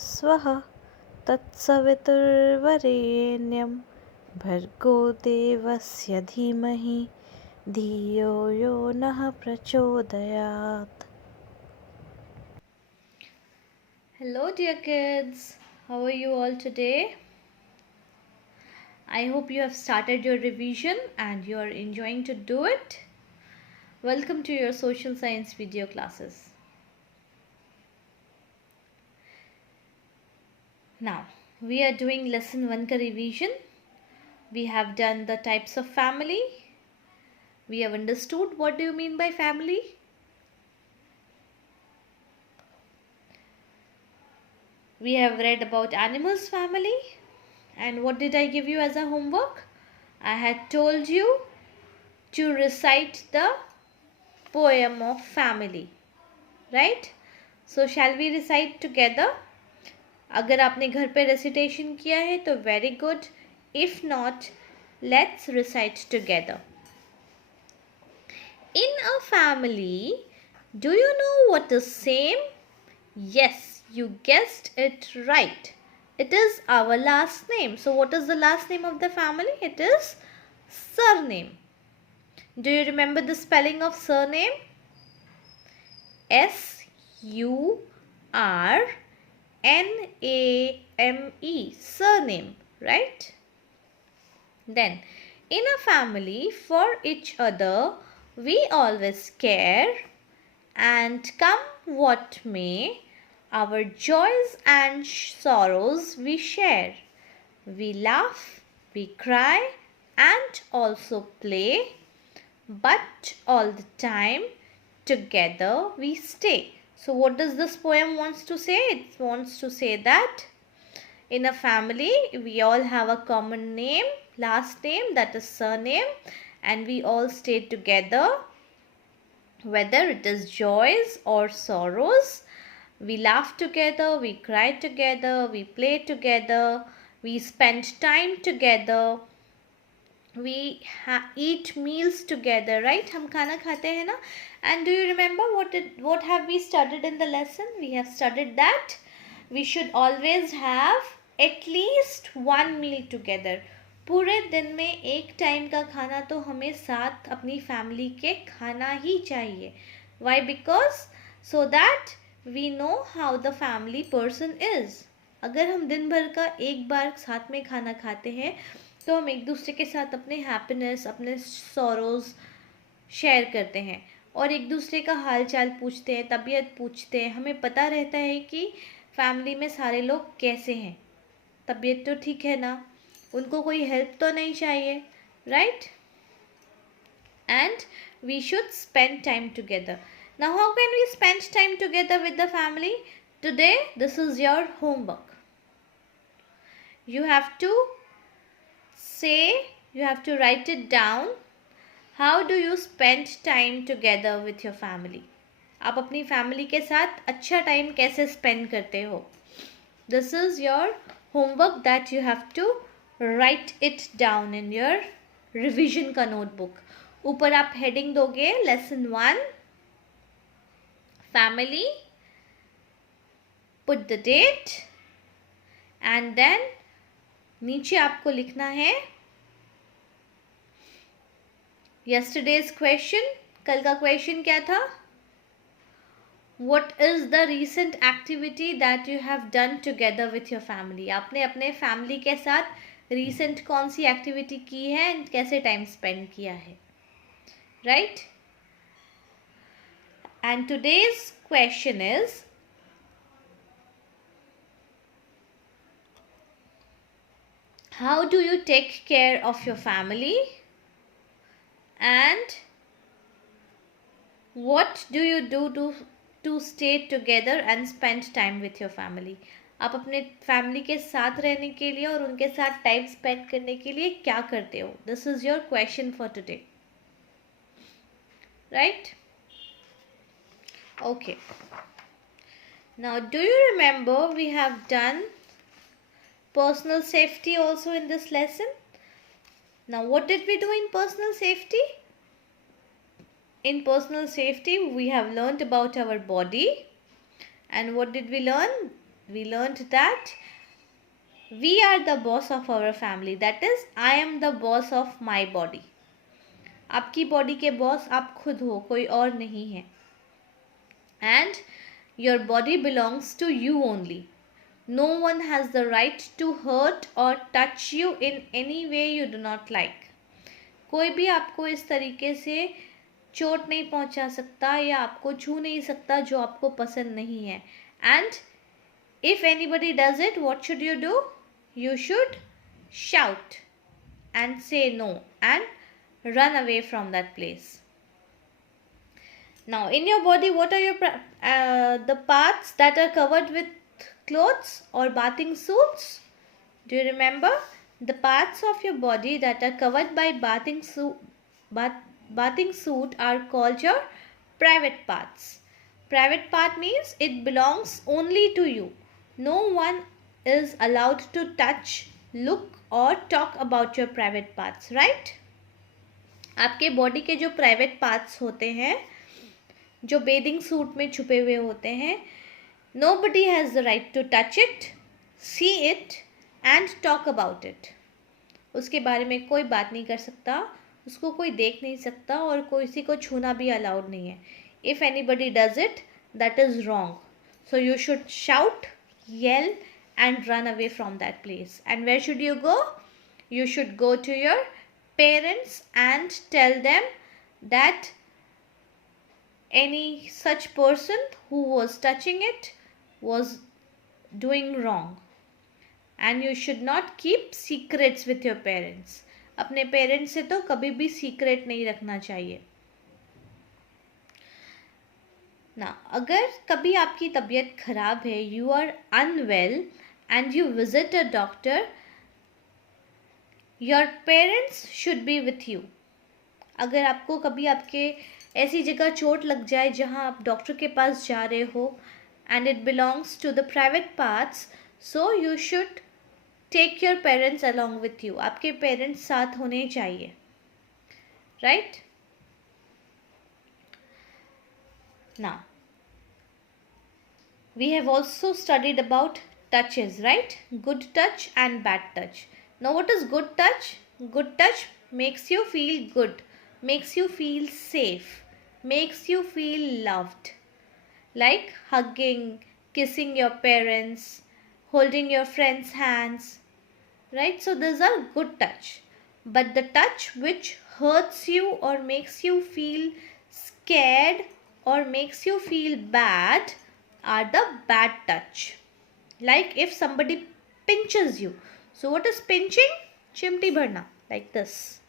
स्वः तत्सवितुर्वरेण्यं भर्गो देवस्य धीमहि धियो यो नः प्रचोदयात्. Hello dear kids, how are you all today? I hope you have started your revision and you are enjoying to do it. Welcome to your social science video classes. Now, we are doing lesson 1 ka revision. We have done the types of family. We have understood what do you mean by family. We have read about animals family. And what did I give you as a homework? I had told you to recite the poem of family. Right? So shall we recite together? अगर आपने घर पे recitation किया है तो very good. If not, let's recite together. In a family, do you know what is same? Yes, you guessed it right. It is our last name. So what is the last name of the family? It is surname. Do you remember the spelling of surname? S-U-R-N-A-M-E. Surname, right? Then, in a family, for each other, we always care, and come what may, our joys and sorrows we share. We laugh, we cry, and also play, but all the time together we stay. So what does this poem wants to say? It wants to say that in a family we all have a common name, last name, that is surname, and we all stay together whether it is joys or sorrows. We laugh together, we cry together, we play together, we spend time together, we eat meals together, right? हम खाना खाते हैं ना? And do you remember what have we studied in the lesson? We have studied that we should always have at least one meal together. पूरे दिन में एक time का खाना तो हमें साथ अपनी फैमिली के खाना ही चाहिए. Why? Because so that we know how the family person is. अगर हम दिन भर का एक बार साथ में खाना खाते हैं तो हम एक दूसरे के साथ अपने हैप्पीनेस, अपने सॉरोज शेयर करते हैं और एक दूसरे का हाल चाल पूछते हैं, तबीयत पूछते हैं. हमें पता रहता है कि फैमिली में सारे लोग कैसे हैं, तबीयत तो ठीक है ना, उनको कोई हेल्प तो नहीं चाहिए, right? And we should spend time together. Now how can we spend time together with the family? Today this is your homework. You have to say, you have to write it down. How do you spend time together with your family? आप अपनी family के साथ अच्छा time कैसे spend करते हो? This is your homework that you have to write it down in your revision का notebook. ऊपर आप heading दोगे lesson 1 family, put the date and then नीचे आपको लिखना है yesterday's question. कल का क्वेश्चन क्या था? What is the recent activity that you have done together with your family? आपने अपने फैमिली के साथ recent कौन सी एक्टिविटी की है and कैसे टाइम स्पेंड किया है, right? And today's question is, how do you take care of your family and what do you do to stay together and spend time with your family? आप अपने family के साथ रहने के लिए और उनके साथ टाइम स्पेंड करने के लिए क्या करते हो? This is your question for today, right? Okay, now do you remember we have done personal safety also in this lesson. Now what did we do in personal safety? In personal safety we have learned about our body, and what did we learn? we learned that we are the boss of our family. That is, I am the boss of my body. आपकी body के boss आप खुद हो, कोई और नहीं है. And your body belongs to you only. No one has the right to hurt or touch you in any way you do not like. कोई भी आपको इस तरीके से चोट नहीं पहुंचा सकता या आपको छू नहीं सकता जो आपको पसंद नहीं है. And if anybody does it, what should you do? You should shout and say no and run away from that place. Now, in your body, what are the parts that are covered with clothes or bathing suits? Do you remember? The parts of your body that are covered by bathing suit are called your private parts. Private part means it belongs only to you. No one is allowed to touch, look or talk about your private parts, right? आपके body के जो private parts होते हैं, जो bathing suit में छुपे हुए होते हैं, nobody has the right to touch it, see it and talk about it. उसके बारे में कोई बात नहीं कर सकता, उसको कोई देख नहीं सकता और किसी को छूना भी अलाउड नहीं है. If anybody does it, that is wrong. So you should shout, yell and run away from that place. And where should you go? You should go to your parents and tell them that any such person who was touching it was doing wrong. And you should not keep secrets with your parents. अपने parents से तो कभी भी secret नहीं रखना चाहिए ना. अगर कभी आपकी तबीयत खराब है, you are unwell and you visit a doctor, your parents should be with you. अगर आपको कभी आपके ऐसी जगह चोट लग जाए जहां आप डॉक्टर के पास जा रहे हो and it belongs to the private parts, so you should take your parents along with you. आपके पेरेंट्स साथ होने चाहिए, right? Now, we have also studied about touches, right? Good touch and bad touch. Now, what is good touch? Good touch makes you feel good, makes you feel safe, makes you feel loved. Like hugging, kissing your parents, holding your friends' hands, right? So, these are good touch. But the touch which hurts you or makes you feel scared or makes you feel bad are the bad touch. Like if somebody pinches you. So what is pinching? Chimti bharna, like this.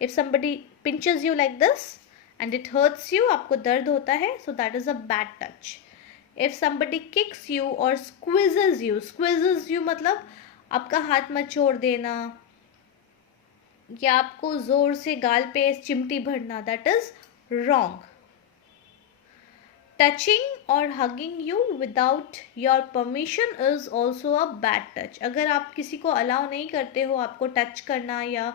If somebody pinches you like this and it hurts you, आपको दर्द होता है, so that is a bad touch. If somebody kicks you or squeezes you मतलब आपका हाथ मचोड़ देना या आपको जोर से गाल पे चिमटी भरना, that is wrong. Touching or hugging you without your permission is also a bad touch. अगर आप किसी को अलाउ नहीं करते हो आपको टच करना या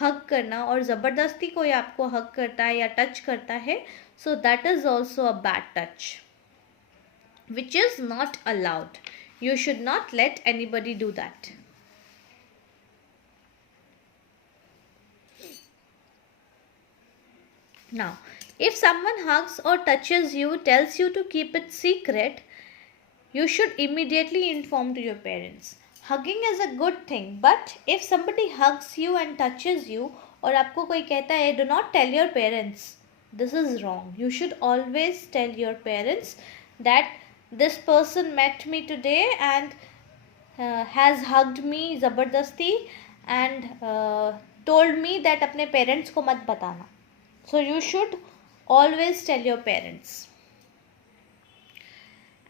हग करना और ज़बरदस्ती कोई आपको हग करता है या टच करता है, so that is also a bad touch which is not allowed. You should not let anybody do that. Now, if someone hugs or touches you, tells you to keep it secret, you should immediately inform to your parents. Hugging is a good thing, but if somebody hugs you and touches you और आपको कोई कहता है do not tell your parents, this is wrong. You should always tell your parents that this person met me today and has hugged me ज़बरदस्ती and told me that अपने parents को मत बताना. So you should always tell your parents.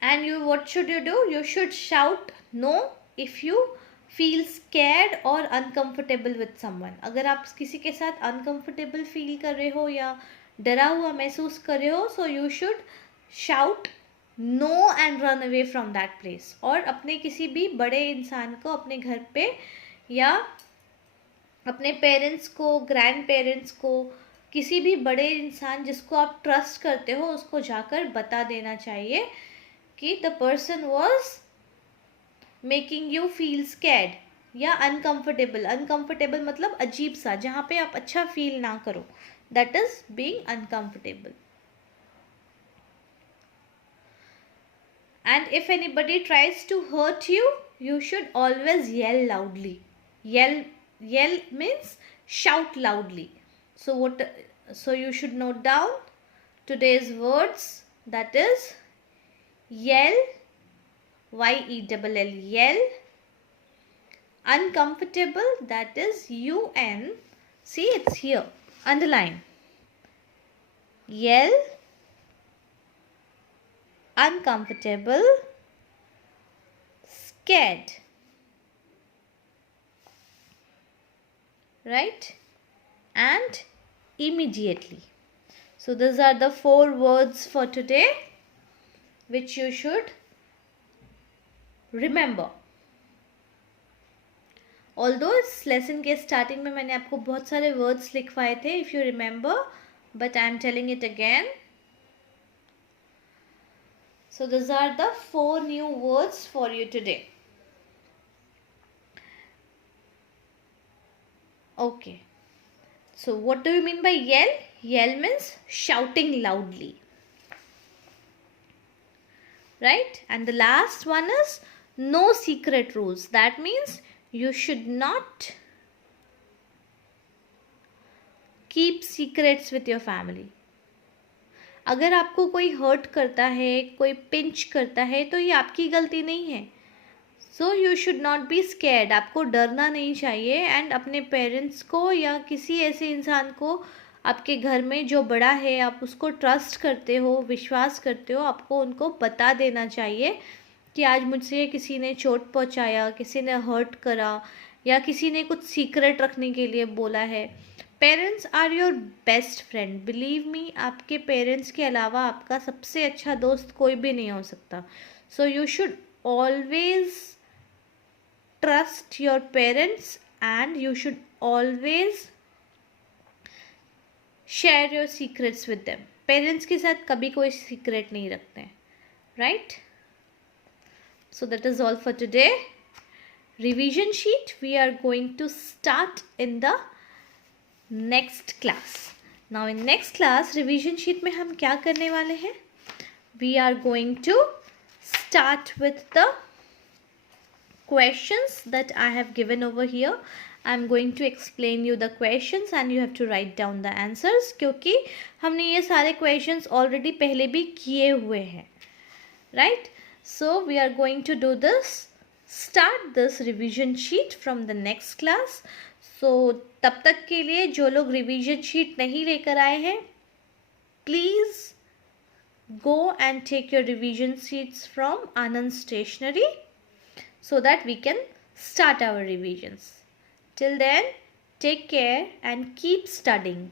And what should you do? You should shout no if you feel scared or uncomfortable with someone. अगर आप किसी के साथ uncomfortable feel कर रहे हो या डरा हुआ महसूस कर रहे हो, so you should shout no and run away from that place. और अपने किसी भी बड़े इंसान को अपने घर पे या अपने पेरेंट्स को, ग्रैंड पेरेंट्स को, किसी भी बड़े इंसान जिसको आप ट्रस्ट करते हो उसको जाकर बता देना चाहिए कि the person was making you feel scared या अनकंफर्टेबल. अनकंफर्टेबल मतलब अजीब सा, जहाँ पे आप अच्छा फील ना करो. That is being uncomfortable. And if anybody tries to hurt you, you should always yell loudly. Yell means shout loudly. So you should note down today's words. That is yell, YELL, yell. Uncomfortable, that is UN. See, it's here, underline. Yell, uncomfortable, scared. Right? And immediately. So these are the 4 words for today which you should remember. Although इस lesson के starting में मैंने आपको बहुत सारे words लिखवाए थे, if you remember, but I am telling it again. So these are the 4 new words for you today. Okay. So what do you mean by yell? Yell means shouting loudly. Right? And the last one is no secret rules. That means you should not keep secrets with your family. अगर आपको कोई hurt करता है, कोई pinch करता है, तो ये आपकी गलती नहीं है. सो you should not be scared. आपको डरना नहीं चाहिए. एंड अपने पेरेंट्स को या किसी ऐसे इंसान को आपके घर में जो बड़ा है, आप उसको ट्रस्ट करते हो, विश्वास करते हो, आपको उनको बता देना चाहिए कि आज मुझसे किसी ने चोट पहुंचाया, किसी ने हर्ट करा, या किसी ने कुछ सीक्रेट रखने के लिए बोला है. Parents are your best friend. Believe me, आपके पेरेंट्स के अलावा आपका सबसे अच्छा दोस्त कोई भी नहीं हो सकता. सो you should always trust your parents and you should always share your secrets with them. Parents के साथ कभी कोई सीक्रेट नहीं रखते हैं. Right? So that is all for today. Revision sheet we are going to start in the next class. Now in next class revision sheet में हम क्या करने वाले हैं? We are going to start with the questions that I have given over here. I am going to explain you the questions and you have to write down the answers, क्योंकि हमने ये सारे questions already पहले भी किए हुए हैं. Right? So we are going to do this, start this revision sheet from the next class. So तब तक के लिए जो लोग revision sheet नहीं लेकर आए हैं, please go and take your revision sheets from Anand Stationery so that we can start our revisions. Till then, take care and keep studying.